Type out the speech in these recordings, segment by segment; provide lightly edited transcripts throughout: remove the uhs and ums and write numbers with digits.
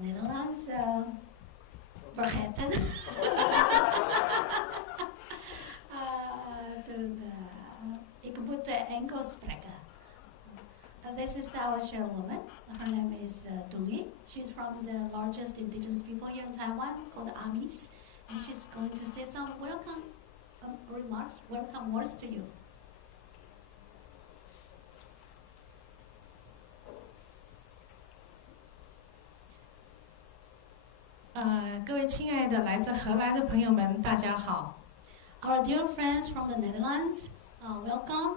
Nederlands vergeten. Ik moet Engels spreken. This is our chairwoman. Her name is Dungi. She's from the largest indigenous people here in Taiwan, called the Amis. And she's going to say some welcome remarks, welcome words to you. 各位亲爱的来自荷兰的朋友们，大家好。Our dear friends from the Netherlands, welcome.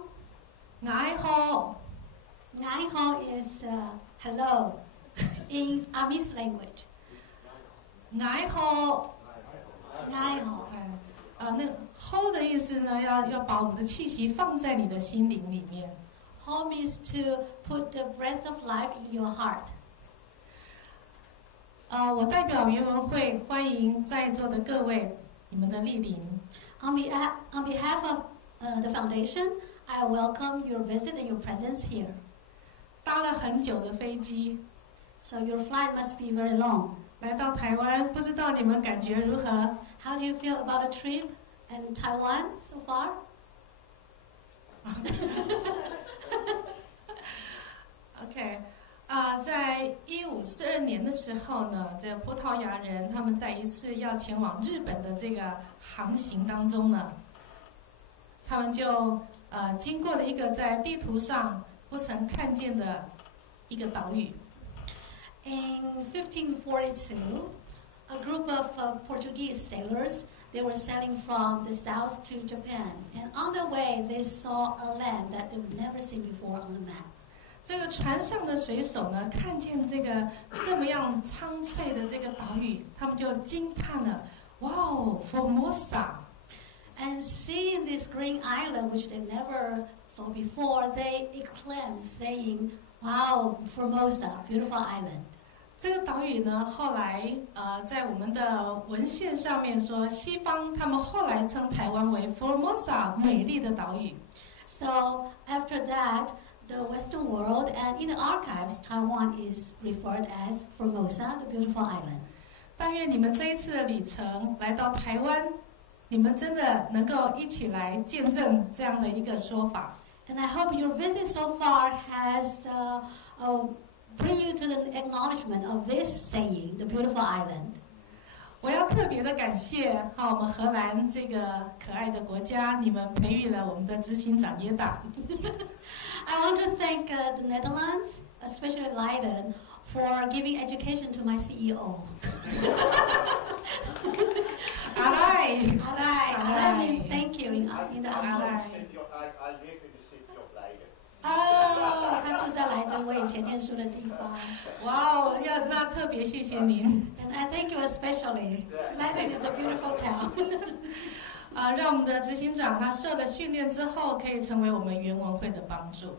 Ngai ho. Ngai ho is hello in Amis language. Ngai ho. Ngai ho. 那 ho 的意思呢，要把我们的气息放在你的心灵里面。Ho means to put the breath of life in your heart. 我代表原文会欢迎在座的各位，你们的莅临。On behalf of the foundation, I welcome your visit and your presence here. 搭了很久的飞机 So your flight must be very long. 来到台湾，不知道你们感觉如何？ How do you feel about a trip in Taiwan so far? OK. 在1542年的时候呢，这葡萄牙人他们在一次要前往日本的这个航行当中呢，他们就经过了一个在地图上不曾看见的一个岛屿。In 1542, a group of Portuguese sailors, they were sailing from the south to Japan, and on the way they saw a land that they've never seen before on the map. 这个船上的水手呢，看见这个这么样苍翠的这个岛屿，他们就惊叹了：“哇哦 ，Formosa！” And seeing this green island, which they never saw before, they exclaimed, saying, "Wow, Formosa, beautiful island!" 这个岛屿呢，后来在我们的文献上面说，西方他们后来称台湾为 Formosa， 美丽的岛屿。So after that, the Western world and in the archives, Taiwan is referred as Formosa, the beautiful island. 但愿你们这一次的旅程来到台湾，你们真的能够一起来见证这样的一个说法。And I hope your visit so far has bring you to the acknowledgement of this saying, the beautiful island. 我要特别的感谢我们荷兰这个可爱的国家，你们培育了我们的执行长Yedda。I want to thank the Netherlands, especially Leiden, for giving education to my CEO. Arai. Arai means thank you in the Amis. 哦，他住在莱登，我以前念书的地方。哇哦，那特别谢谢您。And I thank you especially. Leiden is a beautiful town. 让我们的执行长他受了训练之后，可以成为我们原文会的帮助。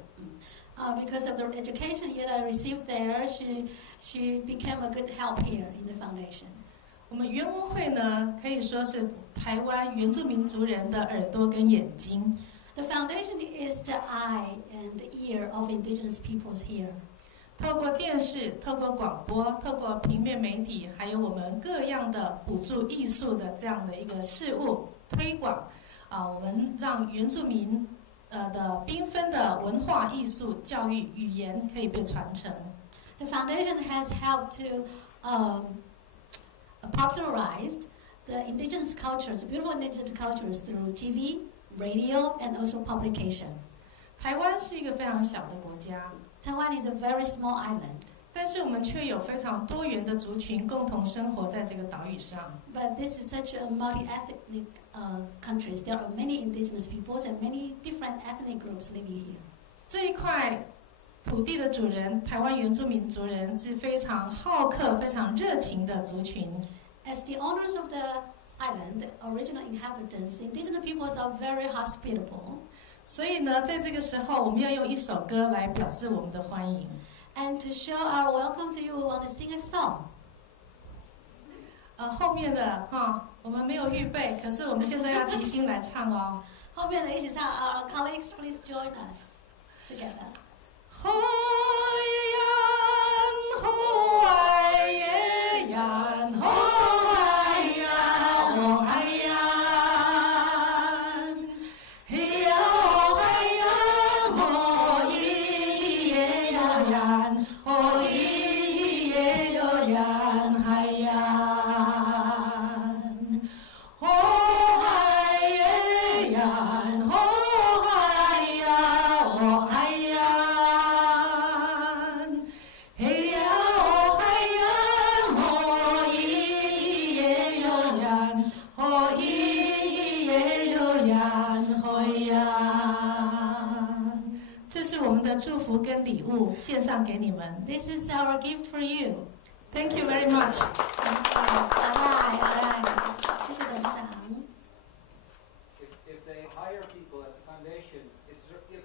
Because of the education Yedda received there, she became a good help here in the foundation. 我们原文会呢，可以说是台湾原住民族人的耳朵跟眼睛。The foundation is the eye and the ear of indigenous peoples here. 透过电视、透过广播、透过平面媒体，还有我们各样的补助艺术的这样的一个事物推广，我们让原住民的缤纷的文化艺术、教育、语言可以被传承。The foundation has helped to popularize the indigenous cultures, beautiful indigenous cultures through TV, radio, and also publication. 台湾是一个非常小的国家。Taiwan is a very small island. 但是我们却有非常多元的族群共同生活在这个岛屿上。But this is such a multi-ethnic countries. There are many indigenous peoples and many different ethnic groups living here. 这一块土地的主人，台湾原住民族人是非常好客、非常热情的族群。As the owners of the island, original inhabitants, indigenous peoples are very hospitable. 所以呢，在这个时候，我们要用一首歌来表示我们的欢迎。And to show our welcome to you, we want to sing a song. 后面的我们没有预备，可是我们现在要即兴来唱哦。后面的一起唱 ，Our colleagues, please join us together. 好呀，好。yan, ho hai ya, ho hai yan. Hiya ho hai yan, ho yi ye yo yan, ho yi ye yo yan hai yan. Ho hai ye yan, ho hai ya, ho hai yan. Hiya ho hai yan, ho yi ye yo yan, ho yi ye yo yan, ho yan. 这是我们的祝福跟礼物，献上给你们。 This is our gift for you. Thank you very much. 谢谢董事长。 If they hire people at the foundation, it's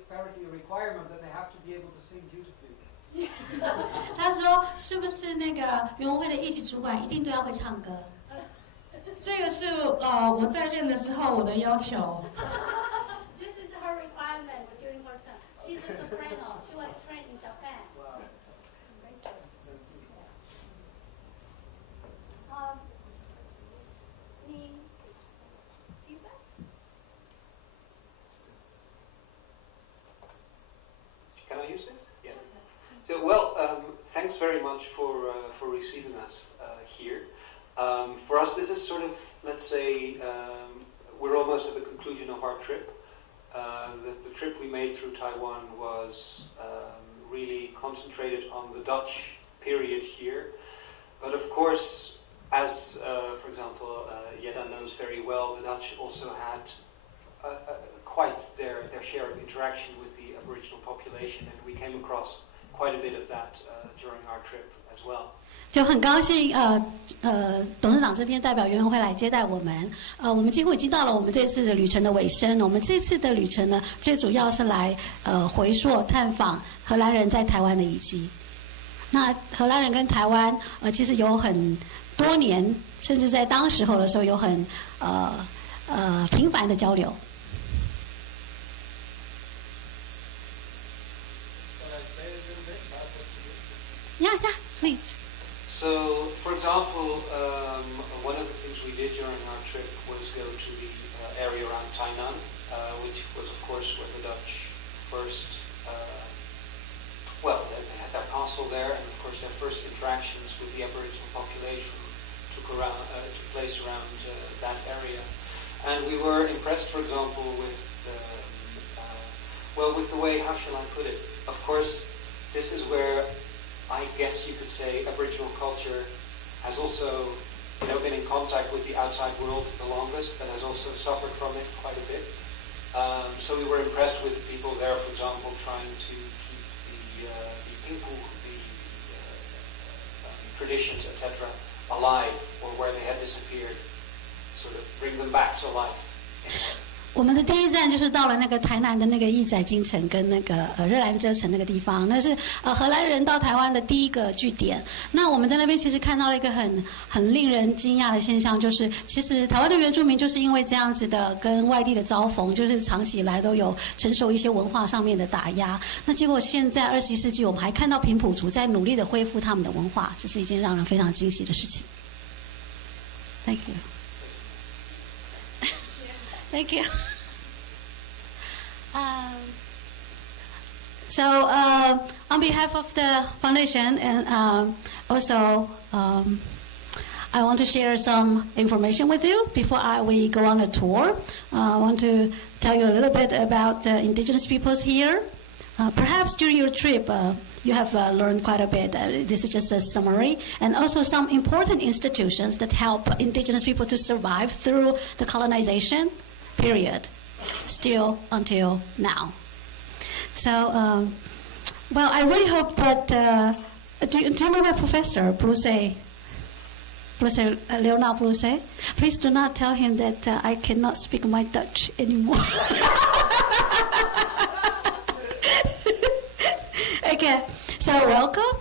apparently a requirement that they have to be able to sing beautifully. 他说：“是不是那个原文会的一级主管一定都要会唱歌？”这个是我在任的时候我的要求。 This is her requirement during her term. She's a soprano. She was trained in Japan. Wow. 你 feedback? Can I use it? Yeah. So, well, thanks very much for receiving us here. For us, this is sort of, let's say, we're almost at the conclusion of our trip. The trip we made through Taiwan was really concentrated on the Dutch period here. But of course, as, for example, Yedda knows very well, the Dutch also had quite their share of interaction with the Aboriginal population, and we came across quite a bit of that during our trip as well. 就很高兴，董事长这边代表原文会来接待我们。我们几乎已经到了我们这次的旅程的尾声。我们这次的旅程呢，最主要是来回溯探访荷兰人在台湾的遗迹。那荷兰人跟台湾其实有很多年，甚至在当时候的时候有很频繁的交流。 Yeah, please. So, for example, one of the things we did during our trip was go to the area around Tainan, which was, of course, where the Dutch first, they had their castle there, and of course their first interactions with the Aboriginal population took place around that area. And we were impressed, for example, with the way, how shall I put it? Of course, this is where I guess you could say Aboriginal culture has also, been in contact with the outside world the longest, but has also suffered from it quite a bit. So we were impressed with people there, for example, trying to keep the people, the traditions, etc., alive, or where they had disappeared, sort of bring them back to life in a way. 我们的第一站就是到了那个台南的那个义载金城跟那个热兰遮城那个地方，那是荷兰人到台湾的第一个据点。那我们在那边其实看到了一个很令人惊讶的现象，就是其实台湾的原住民就是因为这样子的跟外地的遭逢，就是长期以来都有承受一些文化上面的打压。那结果现在21世纪，我们还看到平埔族在努力的恢复他们的文化，这是一件让人非常惊喜的事情。Thank you. Thank you. So, on behalf of the foundation, and also, I want to share some information with you before we go on a tour. I want to tell you a little bit about the indigenous peoples here. Perhaps during your trip, you have learned quite a bit. This is just a summary. And also some important institutions that help indigenous people to survive through the colonization period, still until now. So, I really hope that, do you know my professor, Professor Leonard Bruce? Please do not tell him that I cannot speak my Dutch anymore. Okay, so welcome.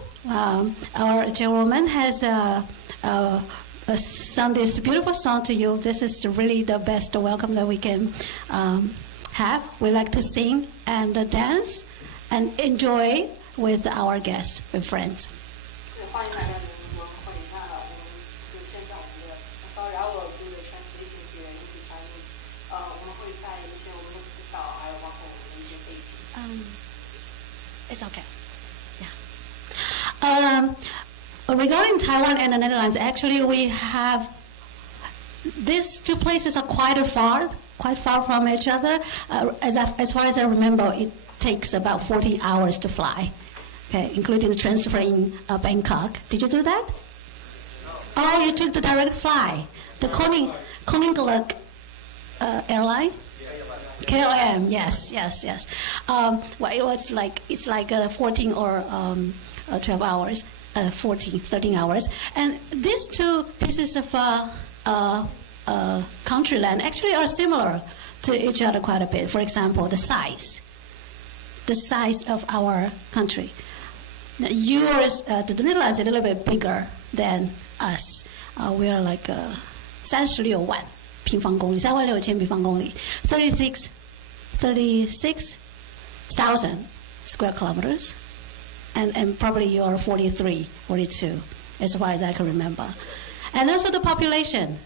Our chairwoman has sung this beautiful song to you. This is really the best welcome that we can have. We like to sing and dance and enjoy with our guests and friends. 会带一些我们的指导，还有包括我们的一些背景。It's okay. Yeah. Regarding Taiwan and the Netherlands, actually we have these two places are quite far from each other. As far as I remember, it takes about 40 hours to fly, okay, including the transfer in Bangkok. Did you do that? Oh, you took the direct fly. The Koninklijk airline? KLM, yes. Well, it's like 14 or 12 hours, 13 hours. And these two pieces of country land actually are similar to each other quite a bit. For example, the size of our country. Yours, the Netherlands, is a little bit bigger than us. We are like 36万平方公里，36,000平方公里，36,000 square kilometers, and probably you are 43, 42, as far as I can remember. And also the population,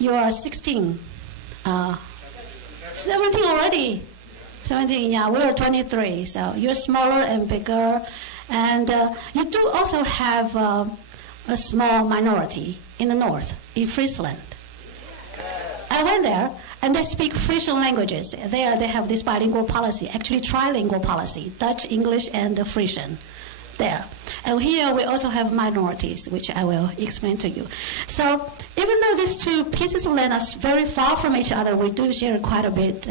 you are 16, 17 already. 17, yeah, we are 23, so you're smaller and bigger. And you do also have a small minority in the north, in Friesland. I went there, and they speak Frisian languages. There they have this bilingual policy, actually trilingual policy, Dutch, English, and Frisian there. And here we also have minorities, which I will explain to you. So even though these two pieces of land are very far from each other, we do share quite a bit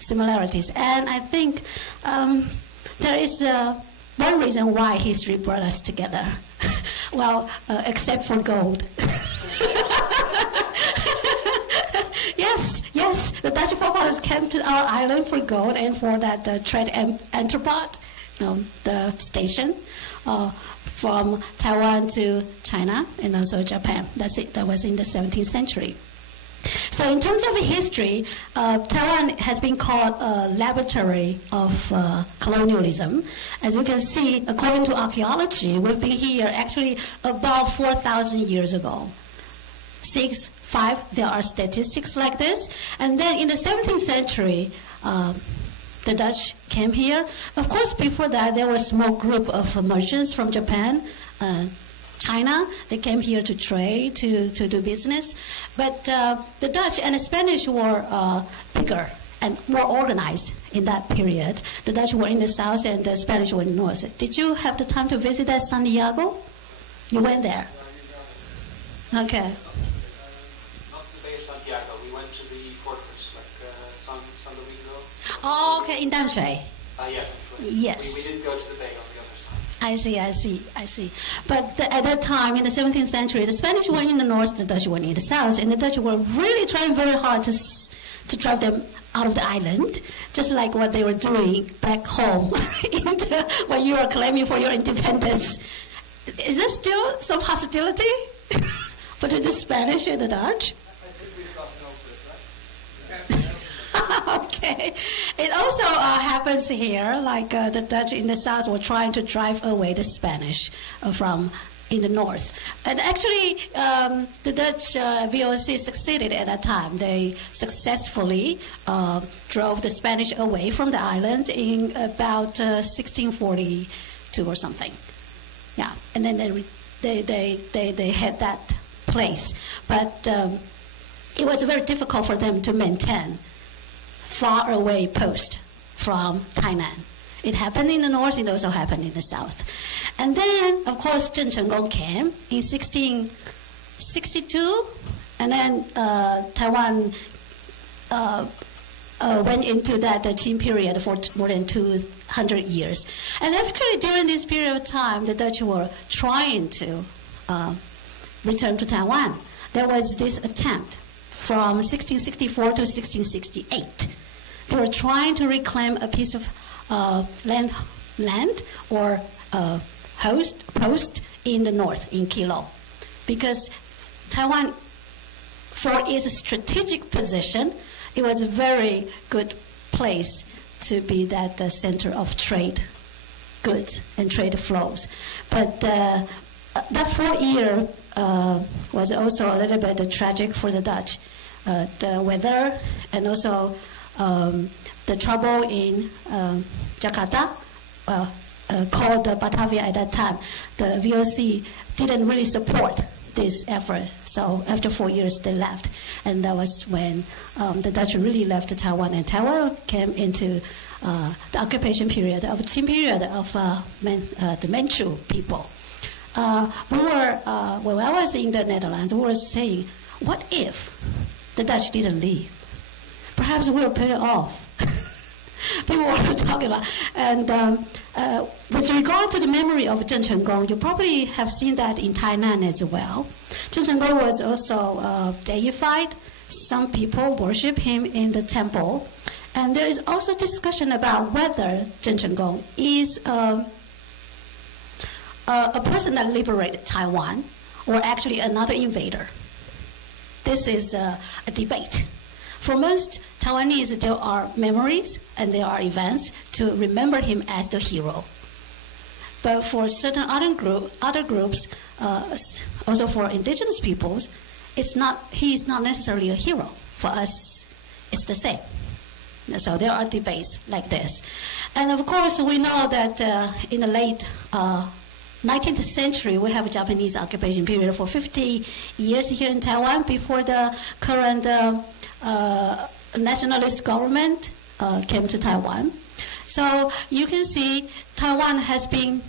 similarities. And I think there is one reason why history brought us together. Well, except for gold. Yes, the Dutch forefathers came to our island for gold and for that trade entrepot, the station from Taiwan to China and also Japan. That's it. That was in the 17th century. So in terms of history, Taiwan has been called a laboratory of colonialism. As you can see, according to archaeology, we've been here actually about 4,000 years ago. 6, 5, there are statistics like this. And then in the 17th century, the Dutch came here. Of course, before that, there was a small group of merchants from Japan, China. They came here to trade, to do business. But the Dutch and the Spanish were bigger and more organized in that period. The Dutch were in the south and the Spanish were in the north. Did you have the time to visit that San Diego? You went there? Okay. Not the Bay of Santiago. We went to the fortress, like San Domingo. Oh, okay, in Damshui. Yeah. Yes. We didn't go to the bay on the other side. I see. But at that time, in the 17th century, the Spanish were in the north, the Dutch were in the south, and the Dutch were really trying very hard to drive them out of the island, just like what they were doing back home when you were claiming for your independence. Is there still some hostility between the Spanish and the Dutch? I think we've gotten over it, right? Okay. It also happens here, like the Dutch in the south were trying to drive away the Spanish from in the north. And actually, the Dutch VOC succeeded at that time. They successfully drove the Spanish away from the island in about 1642 or something. Yeah, and then they had that place. But it was very difficult for them to maintain far away post from Tainan. It happened in the north, it also happened in the south. And then, of course, Zheng Chenggong came in 1662, and then Taiwan went into that Qing period for more than 200 years. And actually, during this period of time, the Dutch were trying to return to Taiwan. There was this attempt from 1664 to 1668. They were trying to reclaim a piece of land or post in the north, in Kilo. Because Taiwan, for its strategic position, it was a very good place to be that center of trade goods and trade flows. But that 4 year was also a little bit tragic for the Dutch. The weather and also the trouble in Jakarta, called Batavia at that time, the VOC didn't really support this effort. So after 4 years, they left. And that was when the Dutch really left Taiwan. And Taiwan came into the occupation period, of Qing period of the Manchu people. When I was in the Netherlands, we were saying, what if the Dutch didn't leave? Perhaps we were better off. People were talking about. And with regard to the memory of Zheng Chenggong, you probably have seen that in Tainan as well. Zheng Chenggong was also deified. Some people worship him in the temple. And there is also discussion about whether Zheng Chenggong is a person that liberated Taiwan or actually another invader. This is a debate. For most Taiwanese, there are memories and there are events to remember him as the hero. But for certain other groups, also for indigenous peoples, he is not necessarily a hero. For us, it's the same. So there are debates like this. And of course, we know that in the late 19th century, we have a Japanese occupation period for 50 years here in Taiwan before the current nationalist government came to Taiwan. So you can see Taiwan has been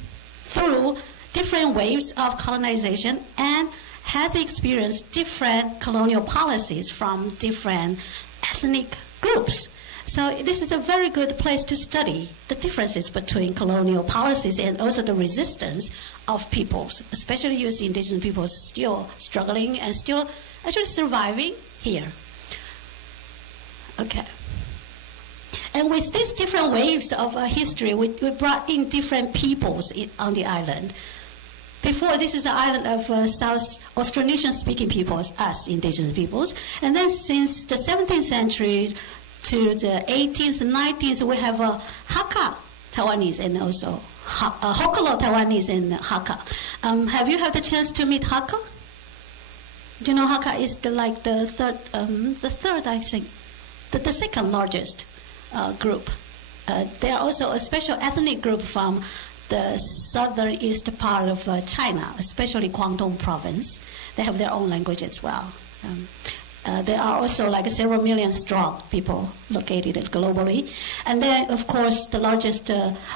through different waves of colonization and has experienced different colonial policies from different ethnic groups. So this is a very good place to study the differences between colonial policies and also the resistance of peoples, especially you see indigenous peoples still struggling and still actually surviving here. Okay. And with these different waves of history, we brought in different peoples on the island. Before, this is an island of South Austronesian-speaking peoples, us, indigenous peoples. And then since the 17th century to the 18th and 19th, we have Hakka Taiwanese and also Hokkolo Taiwanese and Hakka. Have you had the chance to meet Hakka? Do you know Hakka is the third, I think, the second largest group. They are also a special ethnic group from the southern east part of China, especially Guangdong province. They have their own language as well. There are also like several million strong people located globally. And then, of course, the largest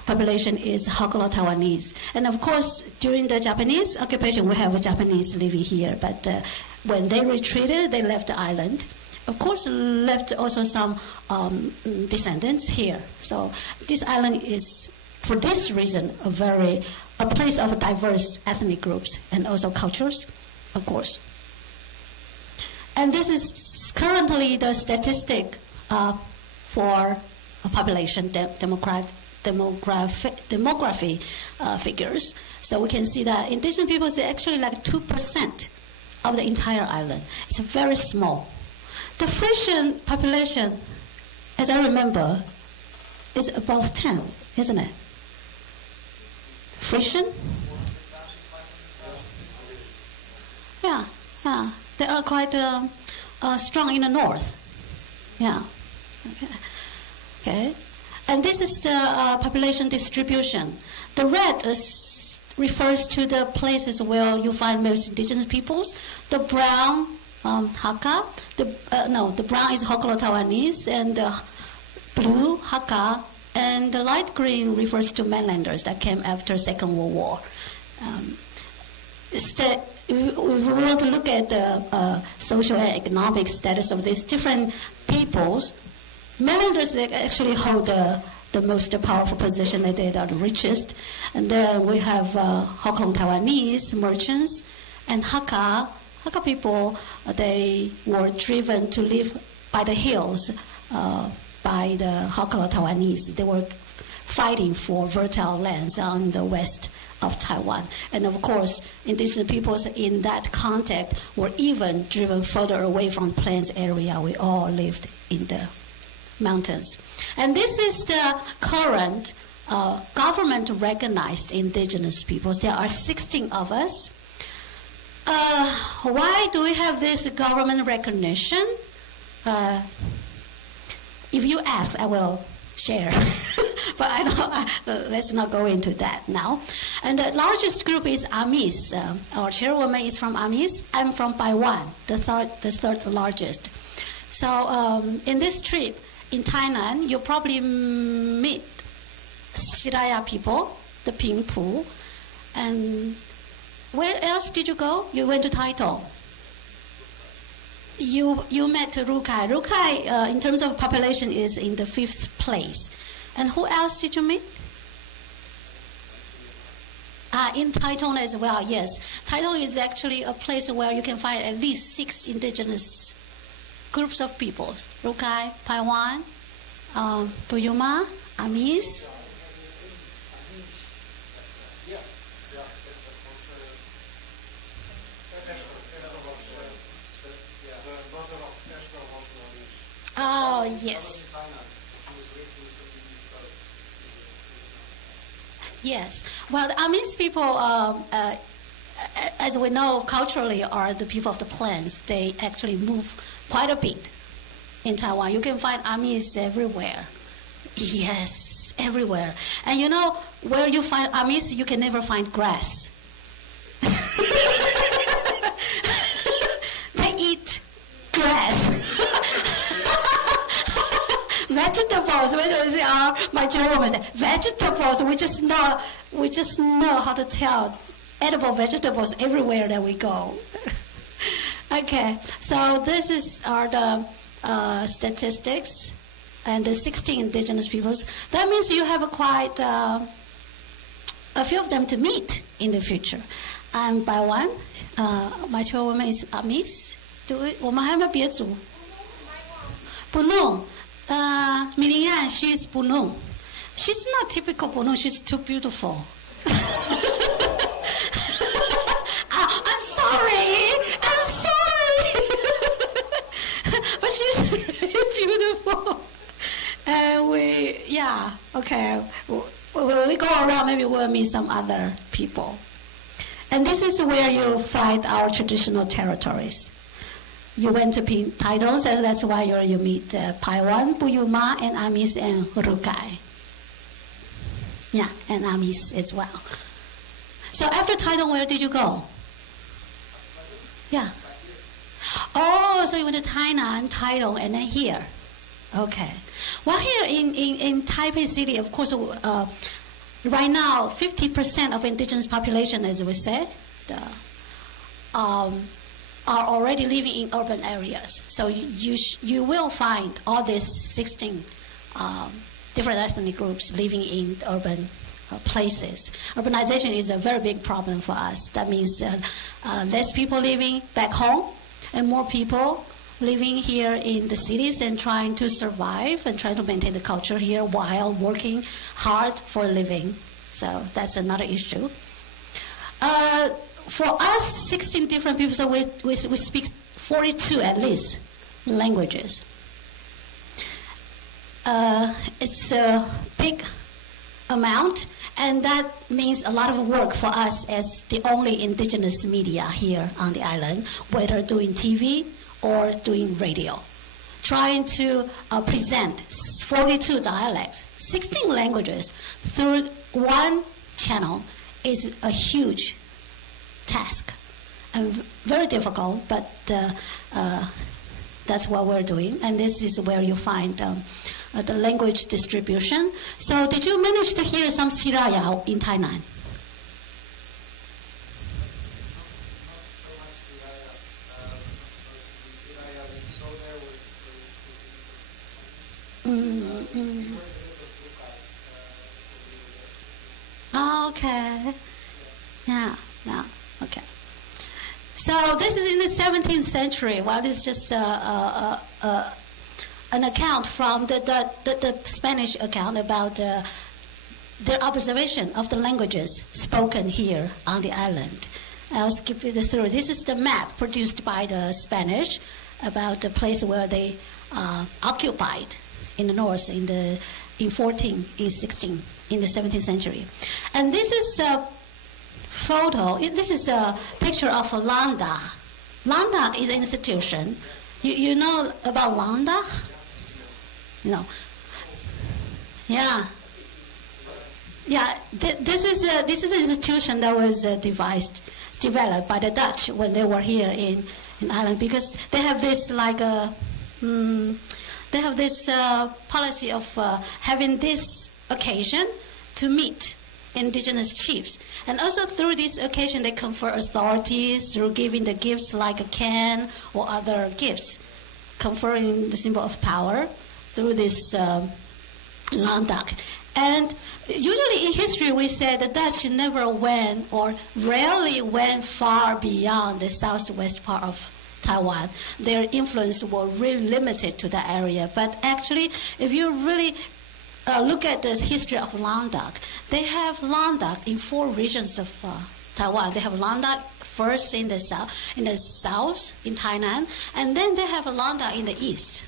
population is Hokkolo Taiwanese. And of course, during the Japanese occupation, we have a Japanese living here. But when they retreated, they left the island. Of course, left also some descendants here. So this island is, for this reason, a place of diverse ethnic groups and also cultures, of course. And this is currently the statistic for population demography figures. So we can see that indigenous people is actually like 2% of the entire island. It's very small. The Frisian population, as I remember, is above 10, isn't it? Frisian? Yeah. They are quite strong in the north. Yeah. Okay. And this is the population distribution. The red refers to the places where you find most indigenous peoples. The brown, Hakka. The brown is Hokkolo Taiwanese, and the blue, Hakka, and the light green refers to mainlanders that came after Second World War. If we want to look at the social and economic status of these different peoples, mainlanders, they actually hold the most powerful position, that they are the richest. And then we have Hokkolo Taiwanese merchants and Hakka people. They were driven to live by the hills by the Hokkolo Taiwanese. They were fighting for fertile lands on the west of Taiwan. And of course, indigenous peoples in that context were even driven further away from the plains area. We all lived in the mountains. And this is the current government-recognized indigenous peoples. There are 16 of us. Why do we have this government recognition? if you ask, I will share. But I don't, let's not go into that now. And the largest group is Amis. Our chairwoman is from Amis. I'm from Taiwan, the third largest. So in this trip in Thailand, you probably meet Siraya people, the Pingpu. And where else did you go? You went to Taitung. You met Rukai. Rukai, in terms of population, is in the 5th place. And who else did you meet? In Taitung as well, yes. Taitung is actually a place where you can find at least 6 indigenous groups of people. Rukai, Paiwan, Puyuma, Amis. Oh, yes. Yes. Well, the Amis people, as we know, culturally are the people of the plains. They actually move quite a bit in Taiwan. You can find Amis everywhere. Yes, everywhere. And you know, where you find Amis, you can never find grass. They eat grass. Vegetables, my chairwoman said, vegetables, we just know how to tell edible vegetables everywhere that we go. Okay, so this are the statistics and the 16 indigenous peoples. That means you have quite a few of them to meet in the future. I'm by one. My chairwoman is Amis. 我们还有没有别组？不弄。Miriam, she's Bunung. She's not typical Bunung. She's too beautiful. I'm sorry. But she's really beautiful. And okay. When we go around, maybe we'll meet some other people. And this is where you find our traditional territories. You went to Taitung, so that's why you meet Paiwan, Puyuma, and Amis, and Rukai. Yeah, and Amis as well. So after Taitung, where did you go? Yeah. Oh, so you went to Tainan, Taitung, and then here. Okay. Well, here in Taipei City, of course, right now, 50% of indigenous population, as we said, are already living in urban areas. So you will find all these 16 different ethnic groups living in urban places. Urbanization is a very big problem for us. That means less people living back home and more people living here in the cities and trying to survive and trying to maintain the culture here while working hard for a living. So that's another issue. For us, 16 different people, so we speak 42 at least languages. It's a big amount, and that means a lot of work for us as the only indigenous media here on the island, whether doing TV or doing radio. Trying to present 42 dialects, 16 languages through one channel is a huge task and very difficult, but that's what we're doing, and this is where you find the language distribution. So did you manage to hear some Siraya in Thailand? Oh, okay. Yeah. Okay. So this is in the 17th century. Well, this is just an account from the Spanish account about their observation of the languages spoken here on the island. I'll skip it through. This is the map produced by the Spanish about the place where they occupied in the north in the 17th century. And this is a photo. This is a picture of a Landag. Landag is an institution. You know about Landag? you know. Yeah. Yeah, this is an institution that was developed by the Dutch when they were here in Ireland, because they have this policy of having this occasion to meet indigenous chiefs. And also through this occasion, they confer authorities through giving the gifts like a can or other gifts, conferring the symbol of power through this landdag. And usually in history, we say the Dutch never went or rarely went far beyond the southwest part of Taiwan. Their influence was really limited to that area. But actually, if you really look at the history of landdag, they have landdag in 4 regions of Taiwan. They have landdag first in the south, in Tainan, and then they have a landdag in the east,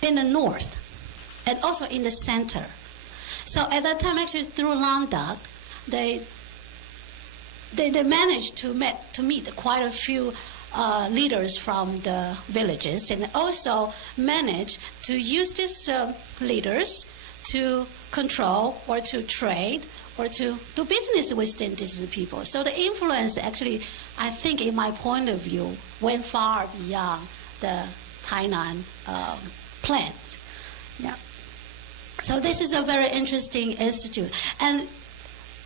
in the north, and also in the center. So at that time, actually, through landdag, they managed to meet quite a few leaders from the villages, and also managed to use these leaders to control or to trade or to do business with the indigenous people. So the influence actually, I think, in my point of view, went far beyond the Tainan plans. Yeah. So this is a very interesting institute. And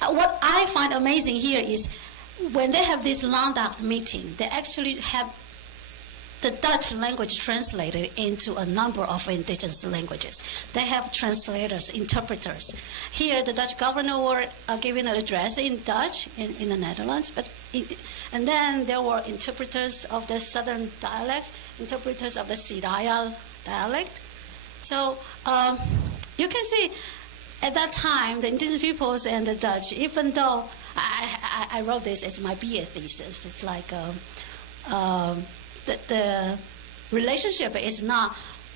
what I find amazing here is when they have this landdag meeting, they actually have the Dutch language translated into a number of indigenous languages. They have translators, interpreters. Here, the Dutch governor were giving an address in Dutch in the Netherlands, and then there were interpreters of the southern dialects, interpreters of the Siraya dialect. So you can see at that time, the indigenous peoples and the Dutch, even though I wrote this as my BA thesis, it's like the relationship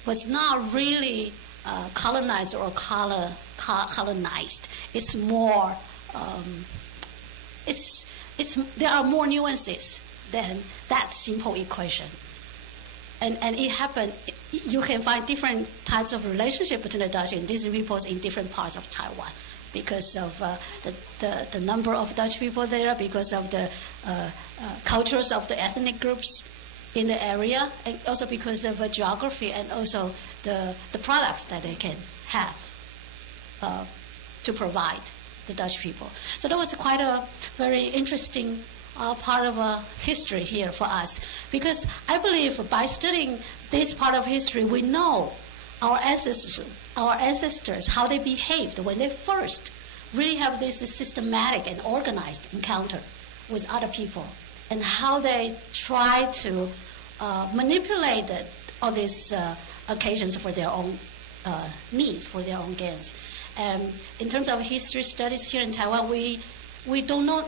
was not really colonized or colonized. It's more, there are more nuances than that simple equation. And it happened, you can find different types of relationship between the Dutch and indigenous peoples in different parts of Taiwan because of the number of Dutch people there, because of the cultures of the ethnic groups in the area, and also because of geography and also the products that they can have to provide the Dutch people. So that was quite a very interesting part of history here for us, because I believe by studying this part of history, we know our ancestors, how they behaved when they first really have this systematic and organized encounter with other people, and how they try to manipulate all these occasions for their own needs, for their own gains. And in terms of history studies here in Taiwan, we don't know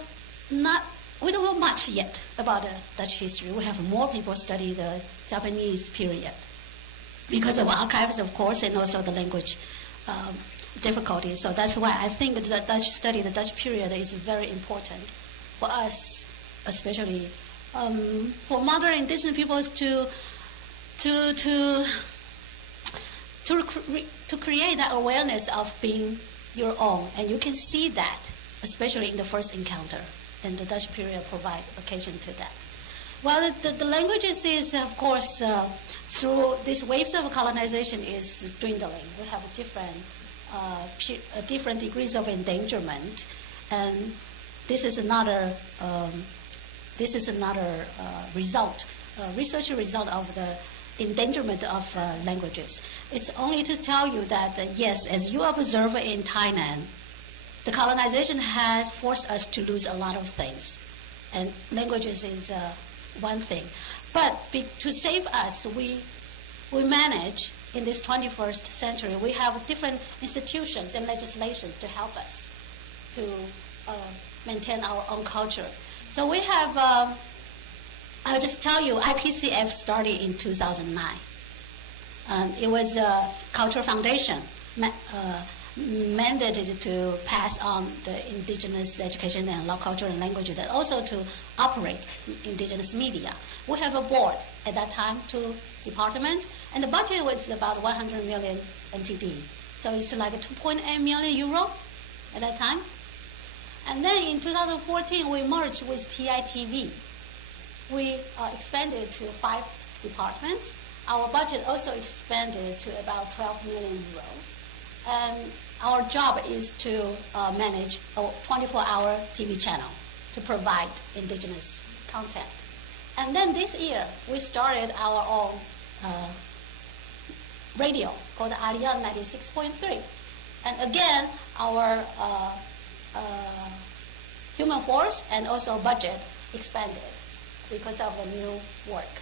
much yet about Dutch history. We have more people study the Japanese period because of archives, of course, and also the language difficulties. So that's why I think the Dutch study, the Dutch period, is very important for us, especially for modern indigenous peoples to create that awareness of being your own. And you can see that, especially in the first encounter. And the Dutch period provide occasion to that. Well, the languages is, of course, through these waves of colonization is dwindling. We have different degrees of endangerment, and this is another result, research result of the endangerment of languages. It's only to tell you that yes, as you observe in Tainan, the colonization has forced us to lose a lot of things, and languages is one thing. But to save us, we manage in this 21st century. We have different institutions and legislations to help us to maintain our own culture. So we have, I'll just tell you, IPCF started in 2009. It was a cultural foundation mandated to pass on the indigenous education and culture and language, and also to operate indigenous media. We have a board at that time to departments, and the budget was about 100 million NTD. So it's like 2.8 million euro at that time. And then in 2014, we merged with TITV. We expanded to 5 departments. Our budget also expanded to about 12 million euro. And our job is to manage a 24-hour TV channel to provide indigenous content. And then this year, we started our own radio called Allian 96.3. And again, our human force and also budget expanded because of the new work.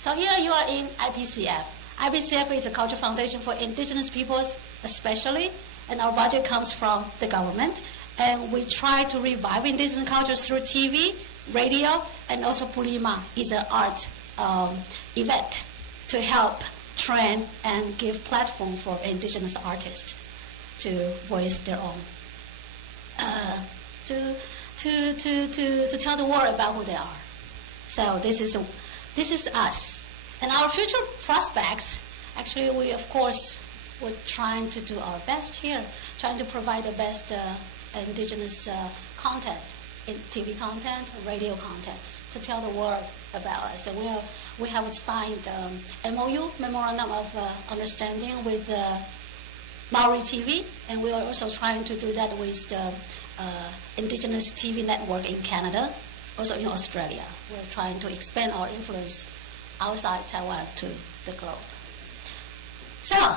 So here you are in IPCF. IPCF is a cultural foundation for indigenous peoples especially, and our budget comes from the government. And we try to revive indigenous cultures through TV, radio, and also Pulima is an art event to help train and give platform for indigenous artists to voice their own, to tell the world about who they are. So this is us. And our future prospects, actually we of course we're trying to do our best here, trying to provide the best indigenous content, in TV content, radio content, to tell the world about us. So we have signed MOU, Memorandum of Understanding with Maori TV, and we are also trying to do that with the Indigenous TV network in Canada, also in Australia. We're trying to expand our influence outside Taiwan to the globe. So,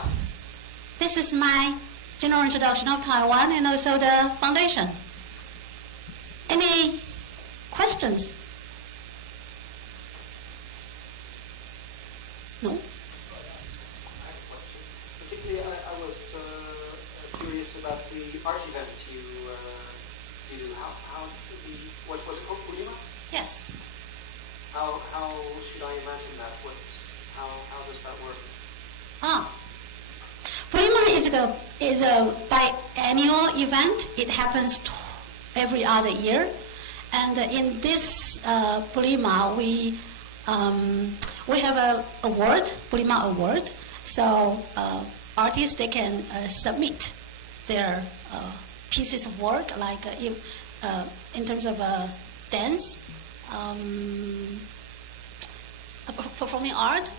this is my general introduction of Taiwan and also the foundation. Any questions? No? I have a question. Particularly, I was curious about the art event you do. What was it called? Pulima? Yes. How should I imagine that? How does that work? Pulima is a biannual event. It happens every other year, and in this Pulima we have a award, Pulima Award. So artists, they can submit their pieces of work, like in terms of dance, performing art,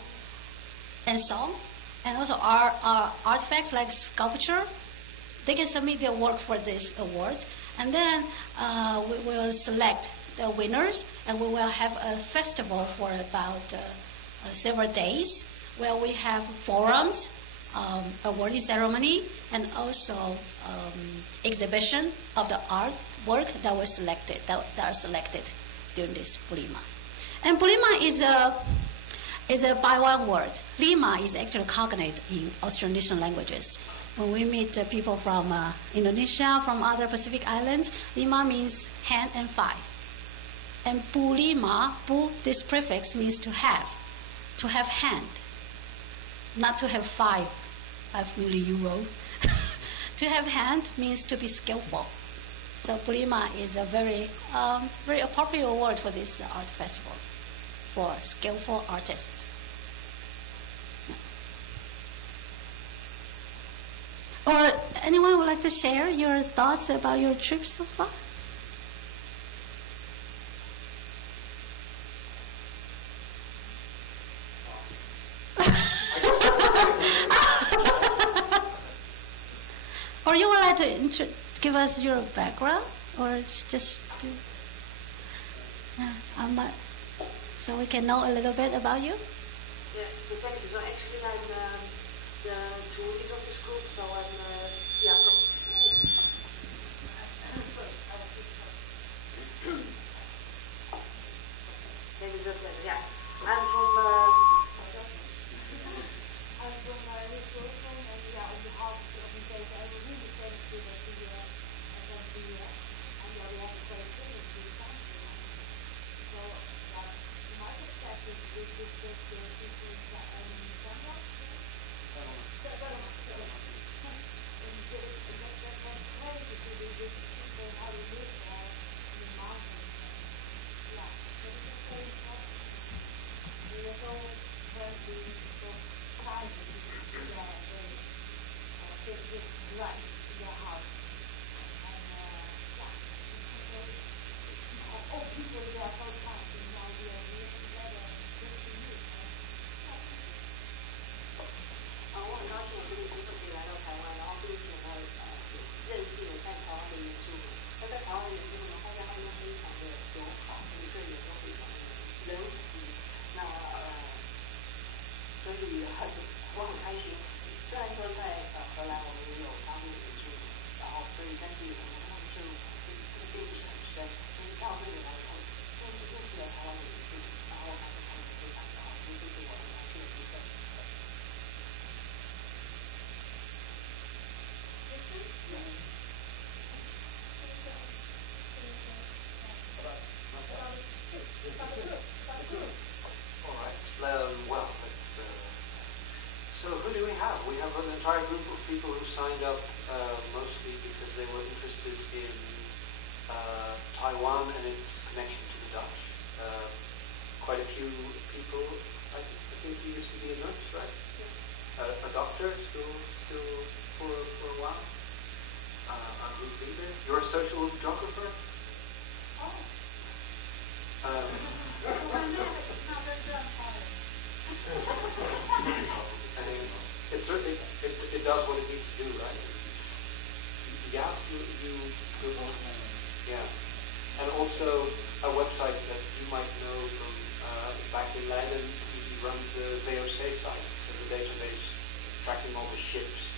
and song, and also artifacts like sculpture. They can submit their work for this award, and then we will select the winners, and we will have a festival for about several days, where we have forums, awarding ceremony, and also exhibition of the artwork that are selected during this Pulima. And Pulima is a by one word. Lima is actually cognate in Austronesian languages. When we meet people from Indonesia, from other Pacific islands, Lima means hand and 5. And Pulima, pu, this prefix means to have hand, not to have 5 million euro. To have hand means to be skillful. So Pulima is a very appropriate word for this art festival, for skillful artists. Or anyone would like to share your thoughts about your trip so far? Or you would like to give us your background, or just so we can know a little bit about you? Yeah, so thank you. So actually I'm the toolkit of this group, so I'm maybe just yeah. I'm from this group, and yeah, on behalf of the organization, I will really thank you that we can be here, and yeah, we have the same thing in the country. So yeah, from my perspective, this is just so friendly. run their house. And people they are so kind, now we are really together good to you. 我很高兴有这个机会可以来到台湾，然后并且呢，认识了在台湾的原住民。那在台湾的原住民呢，大家他们非常的友好，每个人都非常的仁慈。那所以我很开心。虽然说在荷兰我们也有当地的原住民，然后所以但是我们跟他们深入并不是很深，所以大部分人来看，认识了台湾的原住民，然后发现他们非常的好，所以这是我很高兴的部分。Well, so who do we have? We have an entire group of people who signed up mostly because they were interested in Taiwan and its connection to the Dutch. Quite a few people, I think you used to be a nurse, right? A doctor, still for a while. A group leader. You're a social geographer? It does what it needs to do, right? Yeah, yeah. And also a website that you might know from back in Leiden, he runs the VOC site, so the database tracking all the ships.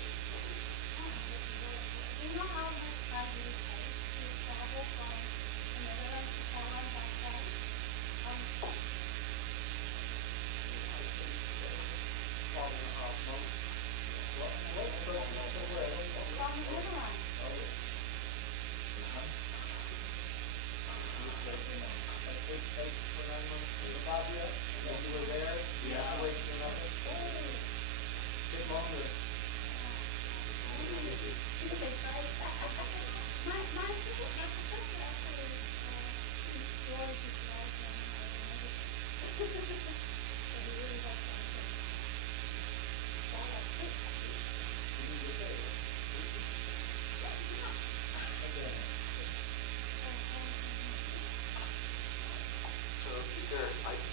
Do you know how much time it takes to travel from the Netherlands to Taiwan by train? From the Netherlands.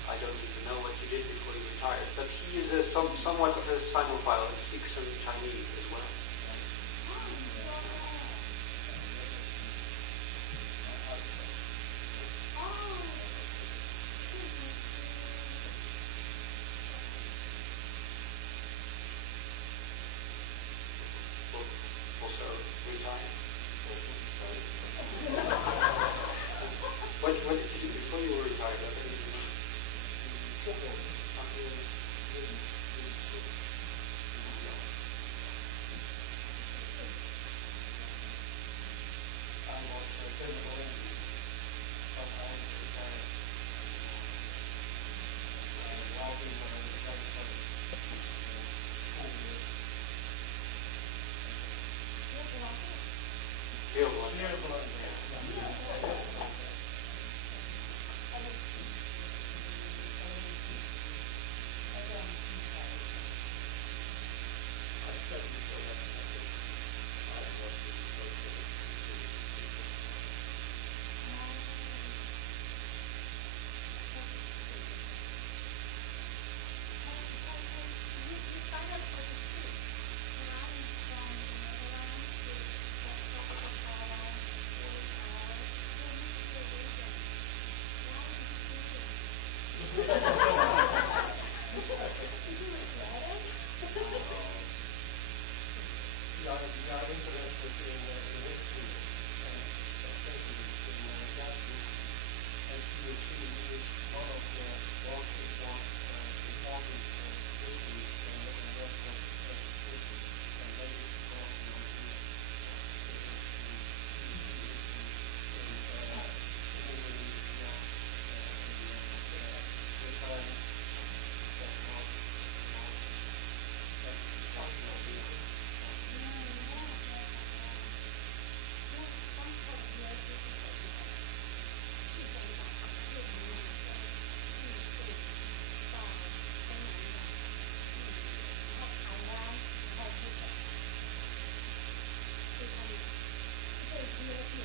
I don't even know what he did before he retired, but he is somewhat of a Sinophile and speaks some Chinese as well. Also retired. What did you do before you were retired? I don't even know. So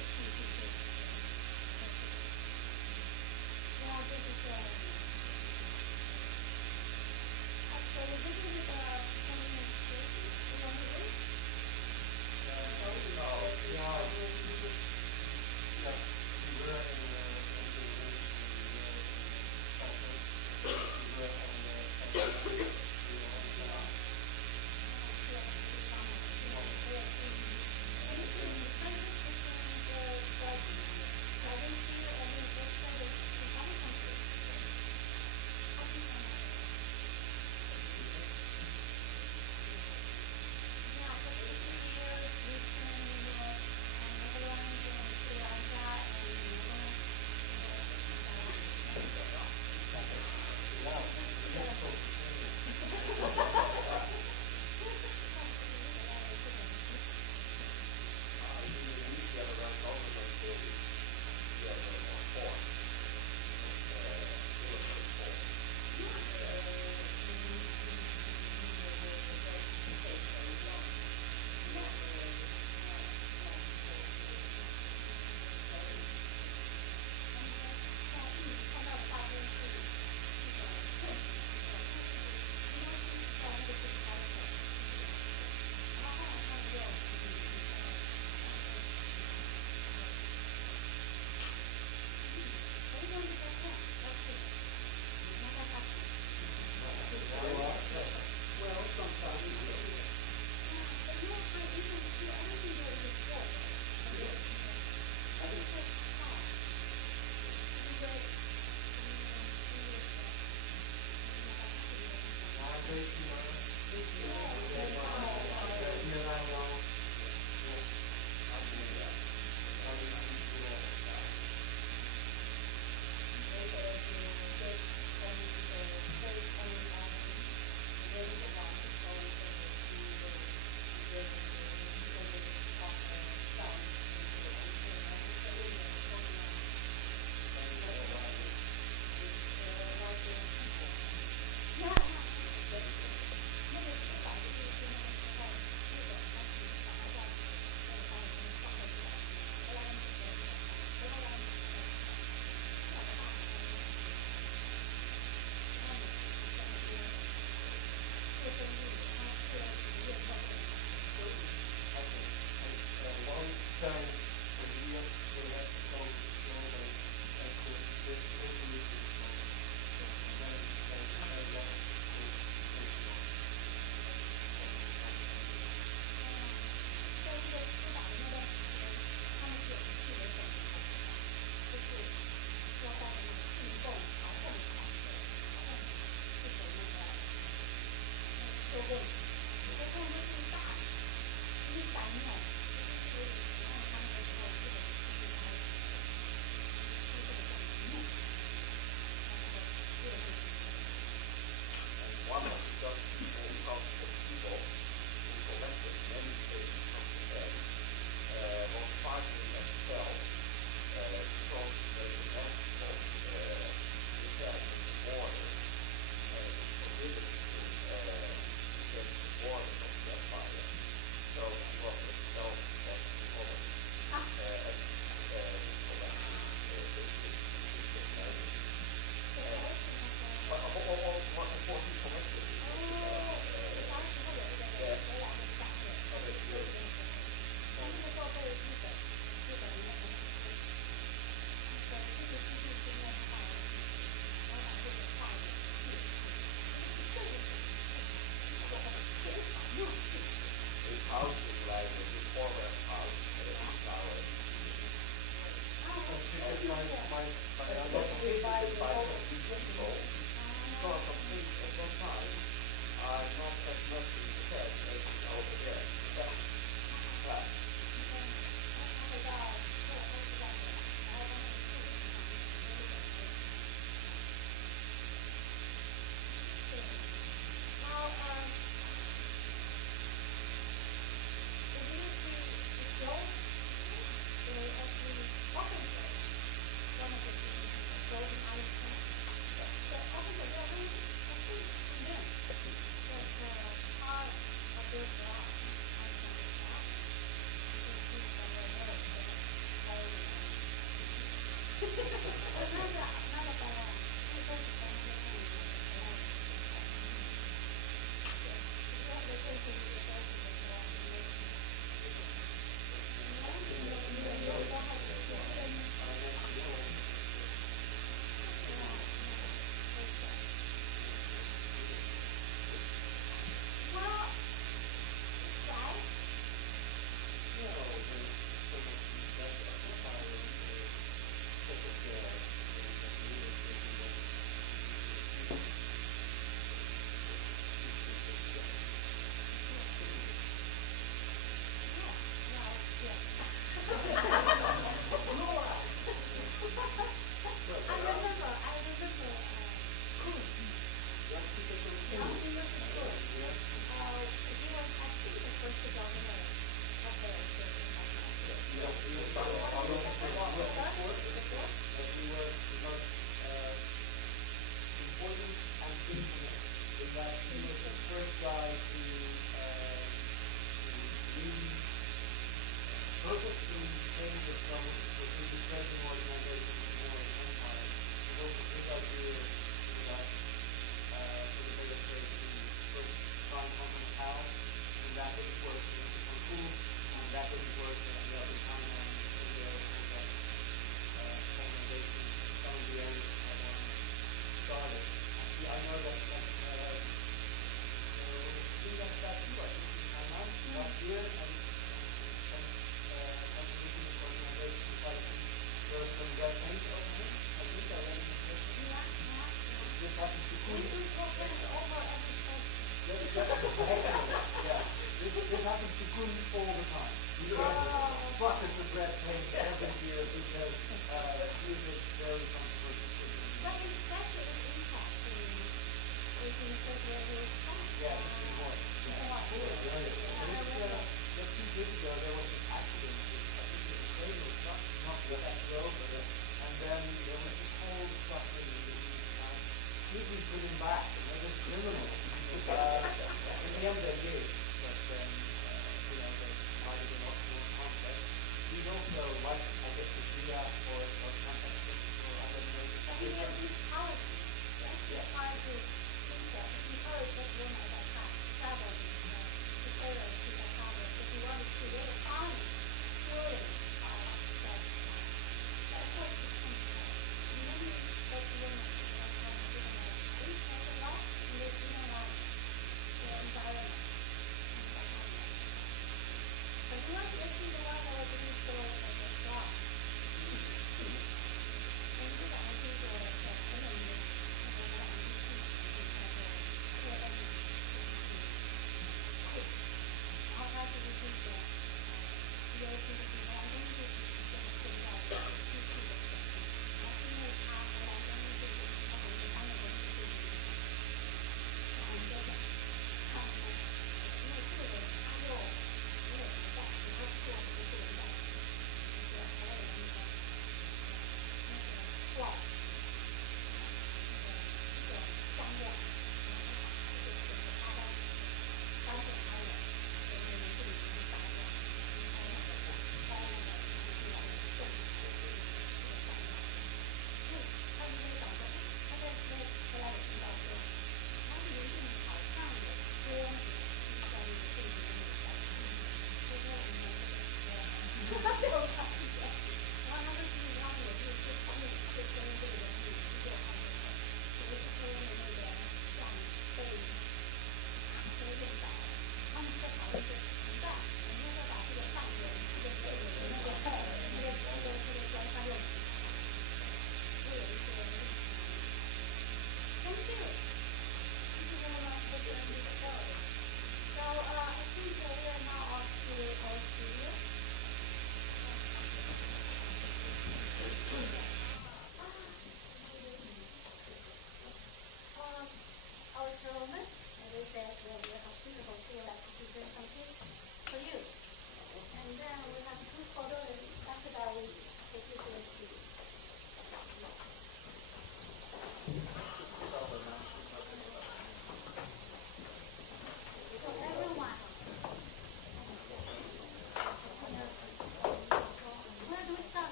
哈哈